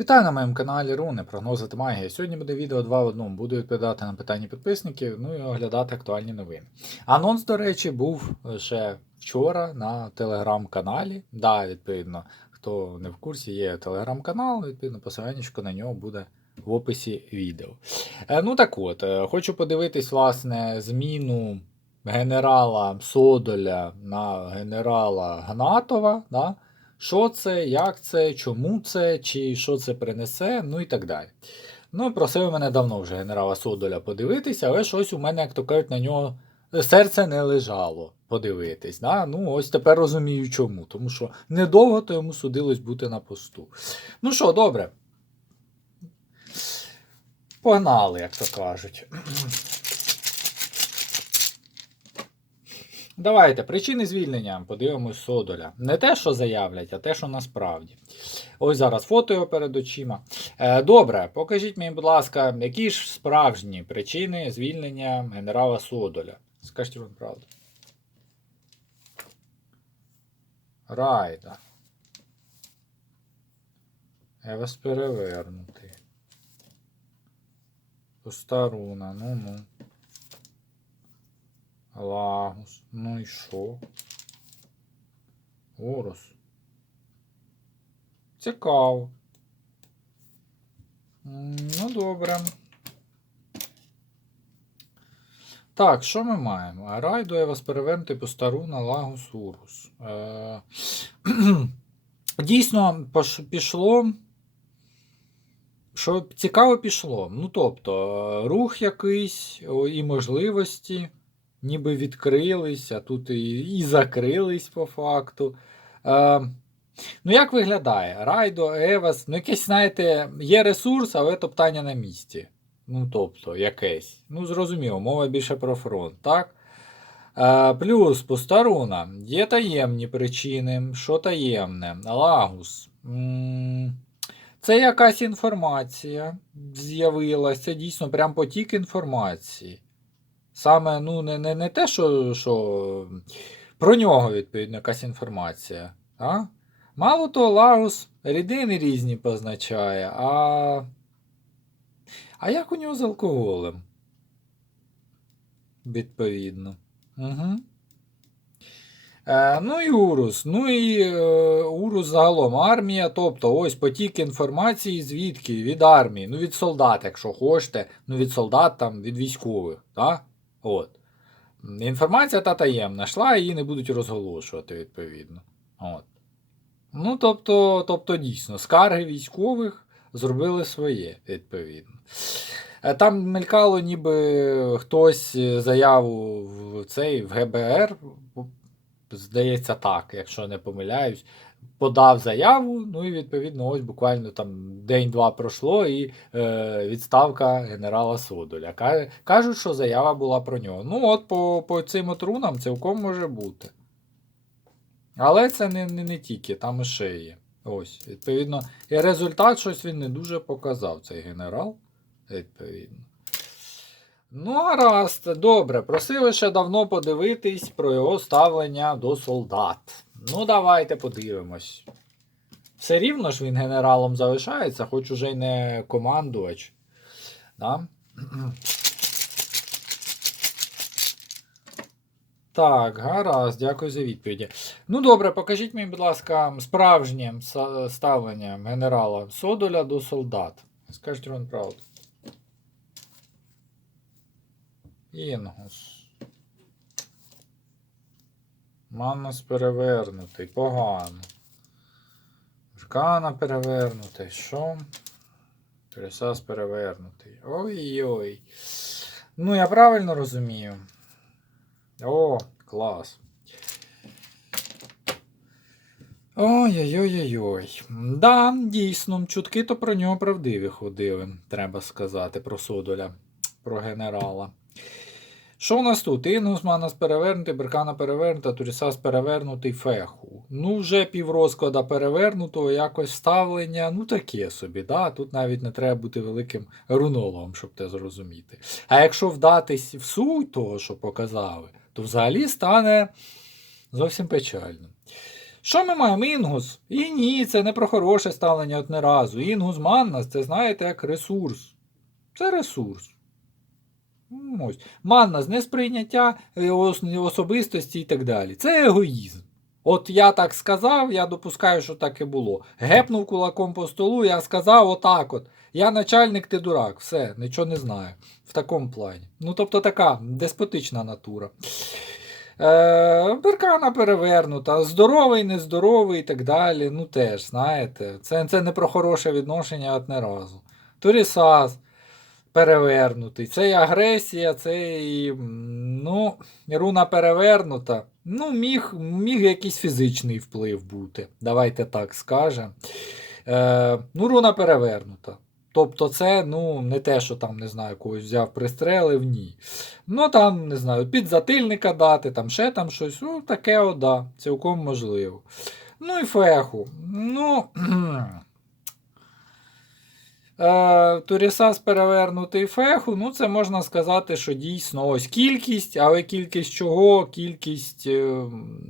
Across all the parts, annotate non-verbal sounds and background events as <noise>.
Вітаю на моєму каналі Руни, прогнози та магія. Сьогодні буде відео 2 в одному. Буду відповідати на питання підписників, ну і оглядати актуальні новини. Анонс, до речі, був ще вчора на телеграм-каналі. Да, відповідно, хто не в курсі, є телеграм-канал, відповідно, посиланнячко на нього буде в описі відео. Е, ну так от, е, хочу подивитись, власне, зміну генерала Содоля на генерала Гнатова. Да? Що це, як це, чому це, чи що це принесе, ну і так далі. Ну, просив мене давно вже генерала Содоля подивитися, але щось у мене, як то кажуть, на нього серце не лежало подивитись. Да? Ну, ось тепер розумію чому. Тому що недовго то йому судилось бути на посту. Ну що, добре. Погнали, як то кажуть. Давайте, причини звільнення подивимось Содоля. Не те, що заявлять, а те, що насправді. Ось зараз фото його перед очима. Е, добре, покажіть мені, будь ласка, які ж справжні причини звільнення генерала Содоля. Скажіть вам правду. Райда. Я вас перевернутий. Постаруна, ну-ну. Лагус. Ну і що? Орус. Цікаво. Ну, добре. Так, що ми маємо? Райду я вас перевернути по стару на Лагус Урус. Е- <clears throat> Дійсно, пішло. Що цікаво пішло. Ну, тобто, е, рух якийсь і можливості ніби відкрились, а тут і, і закрились по факту. Е, ну, як виглядає? Райдо, Евас, ну якесь, знаєте, є ресурс, але топтання на місці. Ну, тобто, якесь. Ну, зрозуміло, мова більше про фронт, так? Е, плюс постаруна. Є таємні причини. Що таємне? Лагус. Це якась інформація з'явилася. Дійсно прям потік інформації. Саме, ну, не, не, не те, що, що про нього, відповідно, якась інформація. А? Мало того, Лагус рідини різні позначає, а. А як у нього з алкоголем? Відповідно. Угу. Е, ну і Урус. Ну і е, Урус загалом армія. Тобто ось потік інформації звідки? Від армії. Ну, від солдат, якщо хочете. Ну, від солдат, там, від військових. Так? От. Інформація та таємна. Йшла, її не будуть розголошувати, відповідно. От. Ну, тобто, тобто, дійсно, скарги військових зробили своє, відповідно. Е, Там мелькало, ніби хтось заяву в цей в ГБР, здається, так, якщо не помиляюсь, подав заяву, ну і відповідно, ось буквально там день-два пройшло, і е, відставка генерала Содоля. Кажуть, що заява була про нього. Ну, от по, по цим от рунам цілком може бути. Але це не, не, не тільки, там іще є. Ось, відповідно, і результат щось він не дуже показав, цей генерал. Відповідно. Ну, гаразд, добре. Просили ще давно подивитись про його ставлення до солдат. Ну, давайте подивимось. Все рівно ж він генералом залишається, хоч уже й не командувач. Да? Так, гаразд, дякую за відповіді. Ну добре, покажіть мені, будь ласка, справжнє са- ставлення генерала Содоля до солдат. Скажіть вам правду. Інгус. Манус перевернутий, погано. Жкана перевернутий, що? Трисас перевернутий. Ой-ой. Ну, я правильно розумію. О, клас. Ой-ой-ой-ой. Да, дійсно, чутки то про нього правдиві ходили, треба сказати, про Содоля, про генерала. Що у нас тут? Інгус, Манас перевернутий, Беркана перевернута, Турісас перевернутий, Феху. Ну, вже піврозклада перевернутого, якось ставлення, ну таке собі. да? Тут навіть не треба бути великим рунологом, щоб те зрозуміти. А якщо вдатись в суть того, що показали, то взагалі стане зовсім печально. Що ми маємо? Інгус? І ні, це не про хороше ставлення от не разу. Інгус Маннас, це знаєте, як ресурс. Це ресурс. М, Ось. Маннас несприйняття е, особистості і так далі. Це егоїзм. От я так сказав, я допускаю, що так і було. Гепнув кулаком по столу, я сказав отак от. Я начальник, ти дурак, все, нічого не знаю. В такому плані. Ну, тобто така деспотична натура. Е, Беркана перевернута, здоровий, нездоровий і так далі. Ну теж, знаєте, це, це не про хороше відношення от не разу. Турісас перевернутий. Це і агресія, це і. Ну, руна перевернута. Ну, міг, міг якийсь фізичний вплив бути. Давайте так скажемо. Е, ну, руна перевернута. Тобто, це ну, не те, що там, не знаю, когось взяв, пристрелив, ні. Ну, там, не знаю, підзатильника дати, там ще там щось. Ну, таке о, да, цілком можливо. Ну і феху. Ну. <clears throat> Е, Турісас перевернутий феху, ну це можна сказати, що дійсно ось кількість, але кількість чого? Кількість е,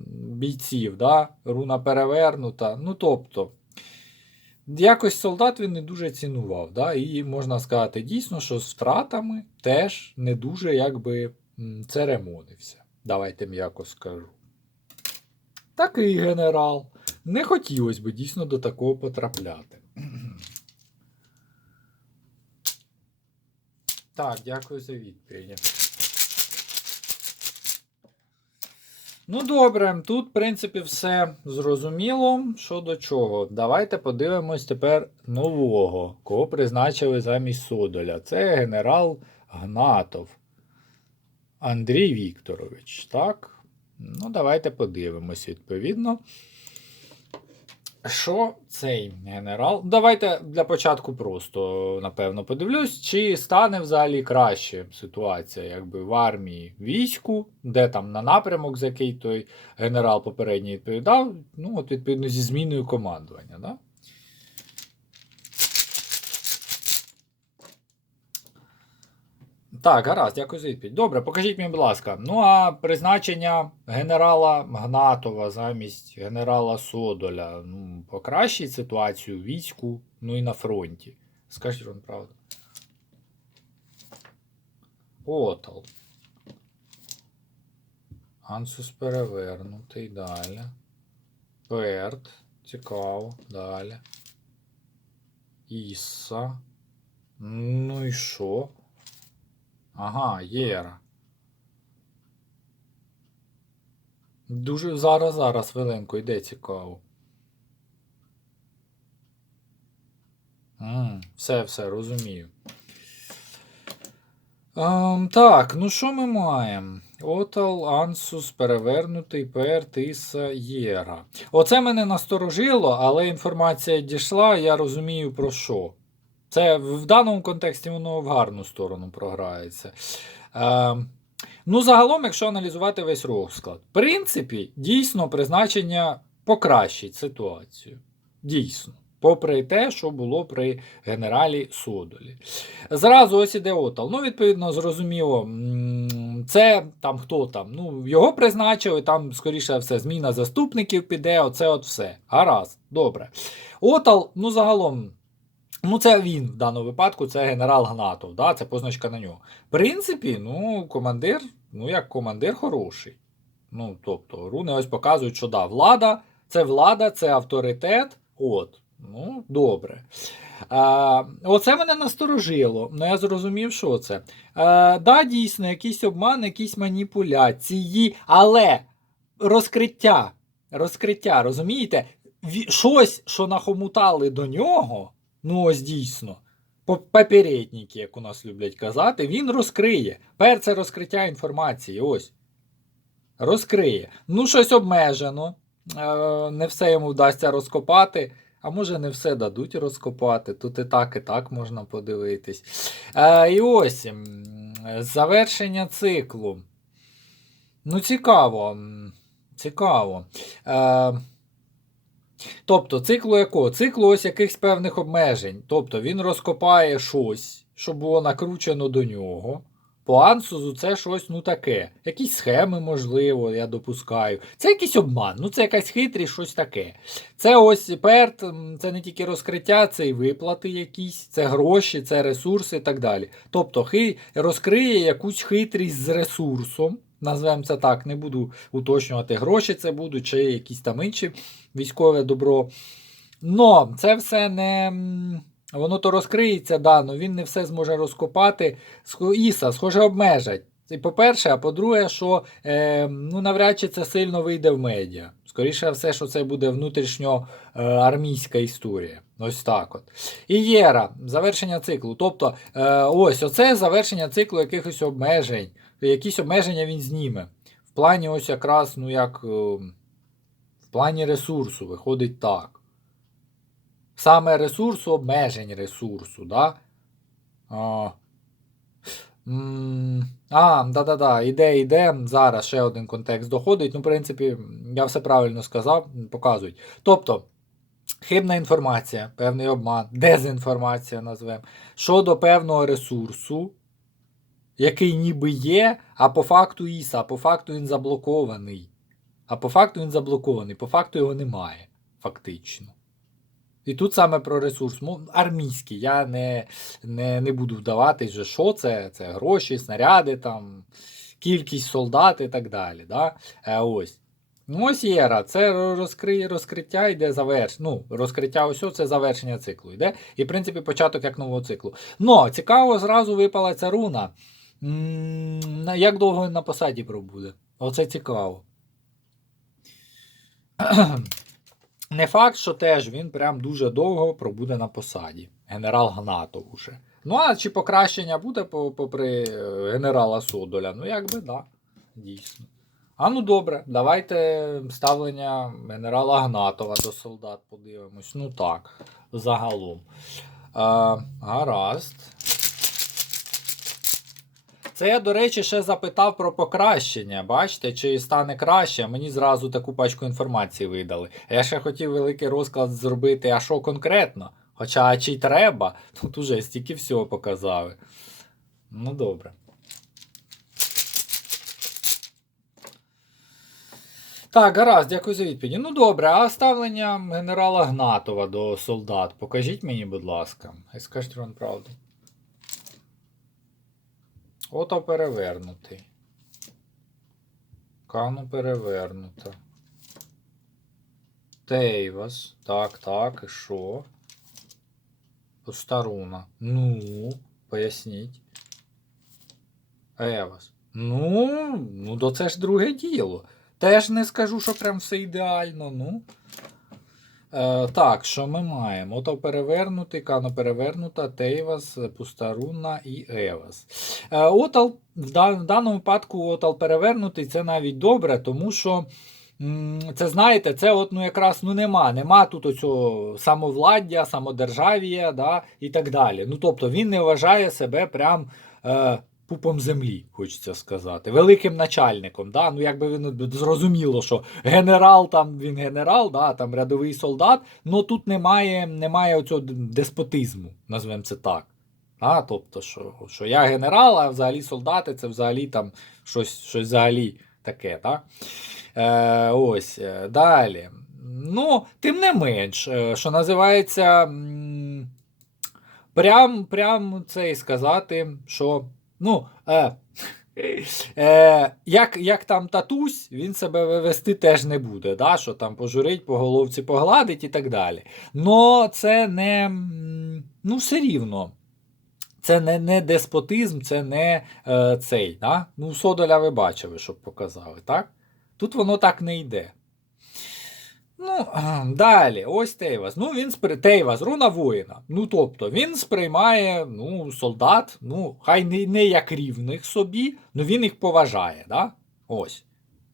бійців, да? руна перевернута. Ну тобто, якось солдат він не дуже цінував. Да? І можна сказати, дійсно, що з втратами теж не дуже якби церемонився. Давайте м'яко скажу. Такий генерал. Не хотілося б дійсно до такого потрапляти. Так, дякую за відповідь. Ну, добре, тут, в принципі, все зрозуміло. Що до чого. Давайте подивимось тепер нового, кого призначили замість Содоля. Це генерал Гнатов Андрій Вікторович. Так? Ну, давайте подивимось, відповідно. Що цей генерал? Давайте для початку просто, напевно, подивлюсь, чи стане взагалі краще ситуація якби в армії війську, де там на напрямок, за який той генерал попередній відповідав, ну, от відповідно зі зміною командування. Да? Так, гаразд, дякую за відповідь. Добре, покажіть мені, будь ласка. Ну, а призначення генерала Гнатова замість генерала Содоля ну, покращить ситуацію в війську, ну і на фронті. Скажіть вам правду. Отал. Ансус перевернутий. Далі. Перт. Цікаво. Далі. Іса. Ну і що? Ага, Єра. Дуже зараз, зараз, хвилинку, йде цікаво. М, все, все, розумію. Ем, так, ну що ми маємо? Отал, Ансус, перевернутий, Пер, Тиса, Єра. Оце мене насторожило, але інформація дійшла, я розумію про що. Це в даному контексті воно в гарну сторону програється. Е, ну, загалом, якщо аналізувати весь розклад, в принципі, дійсно призначення покращить ситуацію. Дійсно. Попри те, що було при генералі Содолі. Зразу ось іде Отал. Ну, відповідно, зрозуміло, це там хто там. Ну, його призначили, там, скоріше все, зміна заступників піде, оце от все. Гаразд, добре. Отал, ну, загалом. Ну, це він в даному випадку, це генерал Гнатов, да, це позначка на нього. В принципі, ну, командир, ну, як командир хороший. Ну, тобто, руни ось показують, що да, влада, це влада, це авторитет. От, ну, добре. А, оце мене насторожило. Ну, я зрозумів, що це. А, да, дійсно, якийсь обман, якісь маніпуляції, але розкриття, розкриття, розумієте? Щось, що нахомутали до нього. Ну, ось дійсно. По- Попередники, як у нас люблять казати, він розкриє. Перше розкриття інформації. Ось. Розкриє. Ну, щось обмежено. Е, Не все йому вдасться розкопати. А може, не все дадуть розкопати. Тут і так, і так можна подивитись. Е, І ось завершення циклу. Ну, цікаво. Цікаво. Е, Тобто, циклу якого? Циклу ось якихось певних обмежень. Тобто він розкопає щось, що було накручено до нього. По ансузу це щось ну таке. Якісь схеми, можливо, я допускаю. Це якийсь обман, ну це якась хитрість, щось таке. Це ось ПЕРТ, це не тільки розкриття, це і виплати якісь, це гроші, це ресурси і так далі. Тобто хи... розкриє якусь хитрість з ресурсом. Назвемо це так, не буду уточнювати, гроші це будуть, чи якісь там інші військове добро. Но це все не. Воно то розкриється, да, але він не все зможе розкопати. Іса, схоже, обмежать. Це по-перше, а по-друге, що е, ну, навряд чи це сильно вийде в медіа. Скоріше все, що це буде внутрішньо е, історія. Ось так от. І Єра, завершення циклу. Тобто, е, ось оце завершення циклу якихось обмежень. Якісь обмеження він зніме. В плані ось якраз, ну як е, в плані ресурсу виходить так. Саме ресурсу обмежень ресурсу, да? А, да-да-да, іде, іде. Зараз ще один контекст доходить. Ну, в принципі, я все правильно сказав, показують. Тобто, хибна інформація, певний обман, дезінформація назвемо, щодо певного ресурсу, який ніби є, а по факту ІСа, а по факту він заблокований. А по факту він заблокований, по факту його немає, фактично. І тут саме про ресурс армійський. Я не, не, не буду вдаватись, що це? Це гроші, снаряди, там, кількість солдат і так далі. Да? Е, ось. Ну, ось Єра, це розкри... розкриття йде заверш... Ну, розкриття ось це завершення циклу йде. І, в принципі, початок як нового циклу. Но цікаво, зразу випала ця руна. М, на- Як довго він на посаді пробуде? Оце цікаво. <clears throat> Не факт, що теж він прям дуже довго пробуде на посаді. Генерал Гнатов уже. Ну, а чи покращення буде попри е, генерала Содоля? Ну, якби да, дійсно. А ну добре, давайте ставлення генерала Гнатова до солдат подивимось. Ну так, загалом. А, гаразд. Це я, до речі, ще запитав про покращення. Бачите, чи стане краще, мені зразу таку пачку інформації видали. Я ще хотів великий розклад зробити, а що конкретно? Хоча а чи треба, тут уже стільки всього показали. Ну добре. Так, гаразд, дякую за відповіді. Ну добре, а ставлення генерала Гнатова до солдат. Покажіть мені, будь ласка. І скажіть вам правду. Ото перевернутий. Кану перевернута. Тейвас. Так, так, і що? Постаруна. Ну, поясніть. Евас. Ну, ну, то це ж друге діло. Теж не скажу, що прям все ідеально, ну. Е, так, що ми маємо? Ото перевернутий, кано перевернута, Тейвас, Пустаруна і Евас. Е, Отал, в, да- в даному випадку Отал перевернутий, це навіть добре, тому що. Це знаєте, це от ну якраз ну нема. Нема тут оцього самовладдя, самодержав'я да, і так далі. Ну тобто він не вважає себе прям е, пупом землі, хочеться сказати, великим начальником. Да? Ну якби він зрозуміло, що генерал там він генерал, да, там рядовий солдат, але тут немає, немає оцього деспотизму, назвемо це так. А, тобто, що, що я генерал, а взагалі солдати це взагалі там щось, щось взагалі таке, так? Е, ось, е, далі. Ну, тим не менш, е, що називається, прям, прям це сказати, що, ну, е, <laughs> е, як, як там татусь, він себе вивести теж не буде, да? що там пожурить, по головці погладить і так далі. Но це не, ну, все рівно. Це не, не деспотизм, це не е, цей. Да? Ну, Содоля ви бачили, щоб показали, так? Тут воно так не йде. Ну, <clears throat> далі, ось Тейвас. Ну, він спри... Тейвас, руна воїна. Ну, тобто, він сприймає ну, солдат, ну, хай не, не як рівних собі, але він їх поважає. Да? Ось.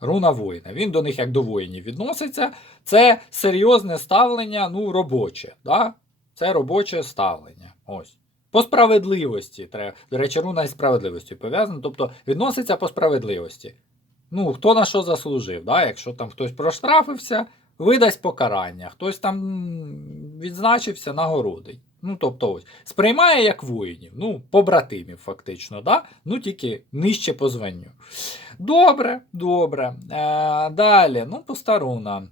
Руна воїна. Він до них як до воїнів відноситься. Це серйозне ставлення, ну, робоче. Да? Це робоче ставлення. Ось. По справедливості. Треба. До речі, руна із справедливістю пов'язана. Тобто відноситься по справедливості. Ну, хто на що заслужив, да? якщо там хтось проштрафився, видасть покарання, хтось там відзначився, нагородить. Ну, тобто, ось, сприймає як воїнів, ну, побратимів, фактично, да? ну тільки нижче по званню. Добре, добре. Е, далі, ну, постаруна.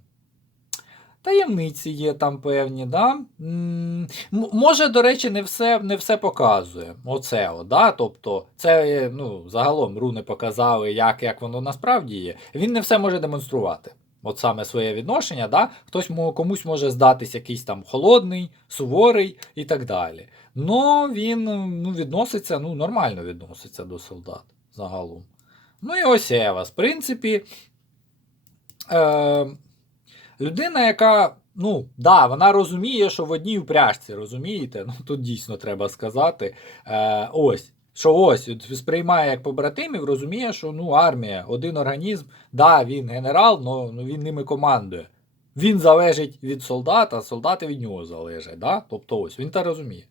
Таємниці є там певні, да? М, може, до речі, не все, не все показує. Оце, о, да? Тобто, це е, ну, загалом руни показали, як, як воно насправді є. Він не все може демонструвати. От саме своє відношення, да? хтось комусь може здатись якийсь там холодний, суворий і так далі. Но він ну, відноситься, ну, нормально відноситься до солдат загалом. Ну і ось Евас. В принципі, е, людина, яка, ну, да, вона розуміє, що в одній упряжці, розумієте? Ну, тут дійсно треба сказати. Е, ось. Що ось сприймає як побратимів, розуміє, що ну, армія, один організм, да, він генерал, але ну, він ними командує. Він залежить від солдата, солдати від нього залежать. Да? Тобто ось він та розуміє.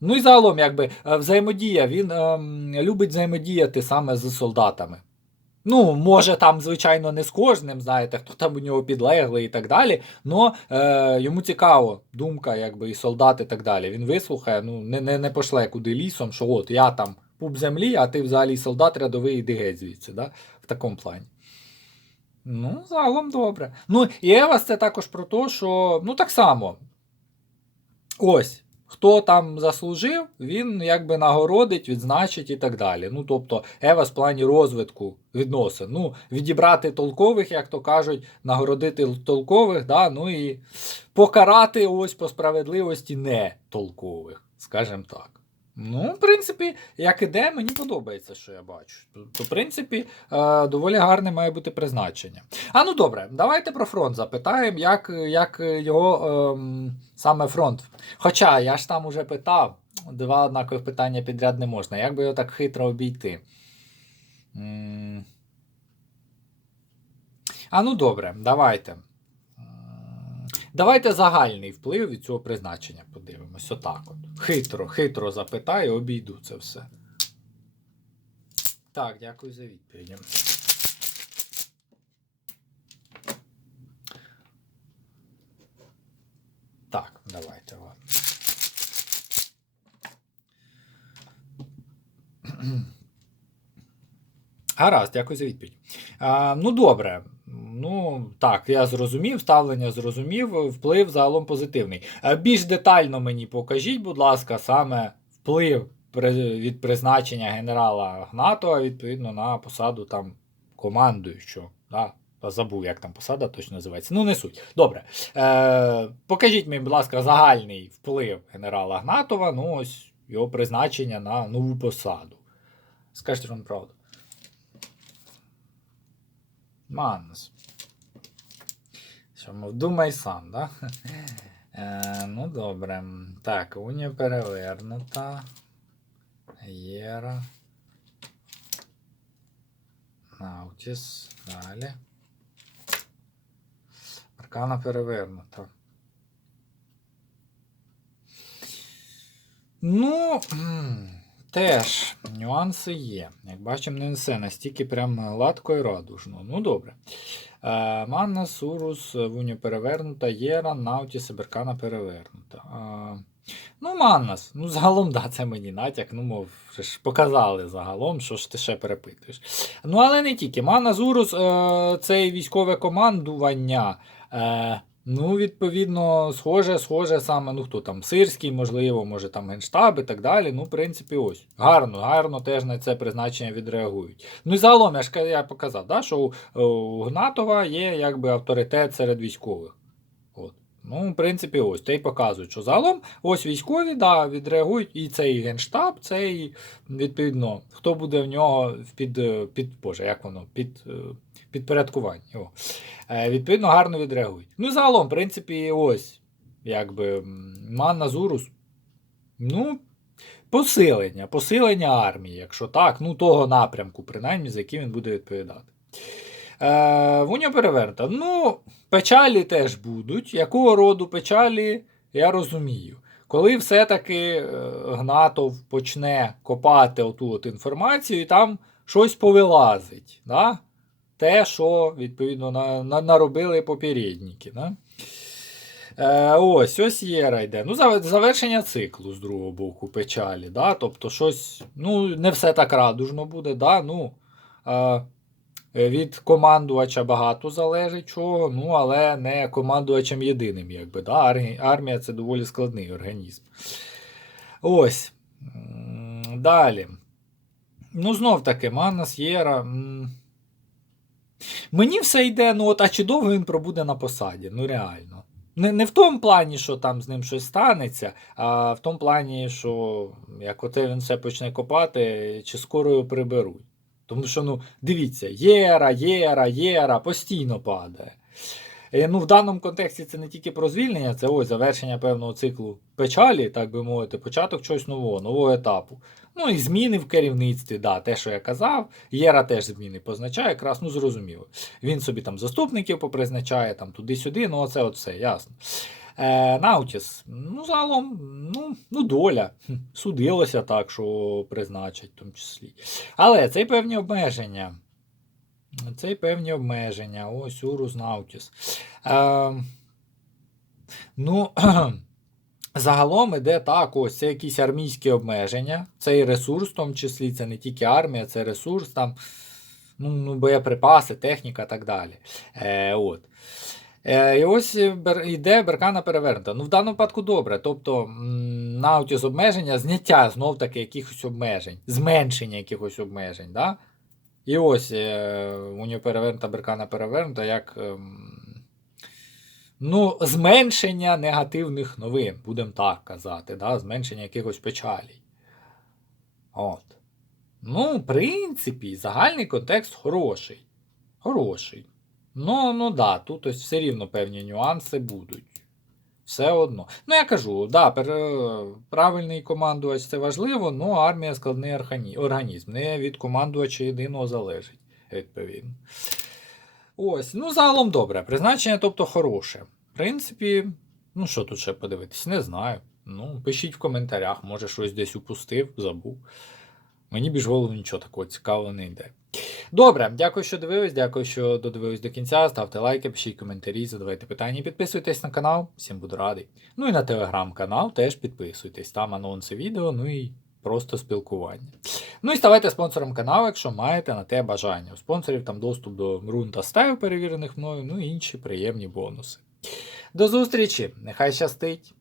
Ну і загалом, якби е, взаємодія, він ем, любить взаємодіяти саме з солдатами. Ну, може, там, звичайно, не з кожним, знаєте, хто там у нього підлеглий і так далі. Но е, йому цікаво думка, якби і солдат, і так далі. Він вислухає, ну, не, не, не пошле куди лісом, що от я там пуп землі, а ти взагалі солдат рядовий, іди геть звідси, да? в такому плані. Ну, загалом добре. Ну, і Евас це також про те, що ну так само. Ось. Хто там заслужив, він якби нагородить, відзначить і так далі. Ну, тобто, Ева в плані розвитку відносин. Ну, відібрати толкових, як то кажуть, нагородити толкових, да, ну і покарати ось по справедливості не толкових, скажімо так. Ну, в принципі, як іде, мені подобається, що я бачу. То, в принципі, е, доволі гарне має бути призначення. А ну добре, давайте про фронт запитаємо, як, як його ем, саме фронт. Хоча я ж там уже питав, два однакових питання підряд не можна. Як би його так хитро обійти? М. А ну добре, давайте. Давайте загальний вплив від цього призначення подивимось. Отак от. Хитро, хитро запитаю, обійду це все. Так, дякую за відповідь. Так, давайте. Гаразд, дякую за відповідь. А, ну, добре. Ну, так, я зрозумів, ставлення зрозумів, вплив загалом позитивний. Більш детально мені покажіть, будь ласка, саме вплив від призначення генерала Гнатова відповідно на посаду там командуючого. Да? Забув, як там посада точно називається. Ну, не суть. Добре. Е, покажіть мені, будь ласка, загальний вплив генерала Гнатова, ну ось його призначення на нову посаду. Скажіть вам правду. Манус. Мов, думай сам, да? Е, ну, добре. Так, унія перевернута. Єра. Наутіс. Далі. Аркана перевернута. Ну, теж нюанси є. Як бачимо, не все настільки прям гладко і радужно. Ну, добре. Е, Манна, Сурус, Вуня перевернута, Єра, Наутіс, Беркана перевернута. А, ну, Маннас. Ну, загалом, да, це мені натяк. Ну, мов, ж показали загалом, що ж ти ще перепитуєш. Ну, але не тільки. Манна Урус е, це військове командування. Е, ну, відповідно, схоже, схоже саме, ну хто там, Сирський, можливо, може там Генштаб і так далі. Ну, в принципі, ось. Гарно, гарно теж на це призначення відреагують. Ну і загалом, я ж я показав, да, що у Гнатова є якби авторитет серед військових. Ну, в принципі, ось. Те й показують, що загалом ось військові да, відреагують, і цей генштаб, цей, відповідно, хто буде в нього під, е, під Боже, як воно, під, е, підпорядкуванні. О. Е, Відповідно, гарно відреагують. Ну, загалом, в принципі, ось, якби Манна Зурус, ну, посилення, посилення армії, якщо так, ну того напрямку, принаймні, за яким він буде відповідати. Е, Вуня перевернута. Ну, печалі теж будуть. Якого роду печалі, я розумію. Коли все-таки е, Гнатов почне копати оту от інформацію, і там щось повилазить. Да? Те, що, відповідно, на, на, наробили попередники. Да? Е, ось, ось Єра йде. Ну, завершення циклу з другого боку печалі. Да? Тобто щось, ну, не все так радужно буде. Да? Ну, е, від командувача багато залежить чого, ну, але не командувачем єдиним, якби. Да? Армія, це доволі складний організм. Ось. Далі. Ну, знов таки, Маннас Єра. Мені все йде, ну от, а чи довго він пробуде на посаді? Ну реально. Не, не в тому плані, що там з ним щось станеться, а в тому плані, що як оте він все почне копати, чи скоро його приберуть. Тому що, ну, дивіться, єра, єра, єра, постійно падає. Е, Ну, в даному контексті це не тільки про звільнення, це ось завершення певного циклу печалі, так би мовити, початок чогось нового, нового етапу. Ну і зміни в керівництві, да, те, що я казав. Єра теж зміни позначає, якраз, ну зрозуміло. Він собі там заступників попризначає, там туди-сюди, ну оце от все, ясно. Е, Наутіс, ну, загалом, ну, ну, доля. Судилося так, що призначать в тому числі. Але це й певні обмеження. Це й певні обмеження. Ось Урус Наутіс. Е, ну, <clears throat> загалом іде так, ось це якісь армійські обмеження. Це і ресурс, в тому числі, це не тільки армія, це ресурс, там, ну, ну, боєприпаси, техніка і так далі. Е, от. Е, і ось йде беркана перевернута. Ну, в даному випадку добре. Тобто м, наутіс обмеження, зняття знов таки якихось обмежень, зменшення якихось обмежень. Да? І ось е, у нього перевернута беркана перевернута, як ем, ну, зменшення негативних новин, будемо так казати, да? зменшення якихось печалей. От. Ну, в принципі, загальний контекст хороший. Хороший. Ну, ну да, тут ось все рівно певні нюанси будуть. Все одно. Ну, я кажу, да, правильний командувач це важливо, але армія складний органі- організм. Не від командувача єдиного залежить, відповідно. Ось, ну, загалом добре. Призначення, тобто, хороше. В принципі, ну що тут ще подивитись, не знаю. Ну, пишіть в коментарях, може щось десь упустив, забув. Мені більш голову нічого такого цікавого не йде. Добре, дякую, що дивились, дякую, що додивились до кінця. Ставте лайки, пишіть коментарі, задавайте питання, підписуйтесь на канал, всім буду радий. Ну і на телеграм-канал теж підписуйтесь, там анонси відео, ну і просто спілкування. Ну і ставайте спонсором каналу, якщо маєте на те бажання. У спонсорів там доступ до рун та стаю, перевірених мною, ну і інші приємні бонуси. До зустрічі! Нехай щастить!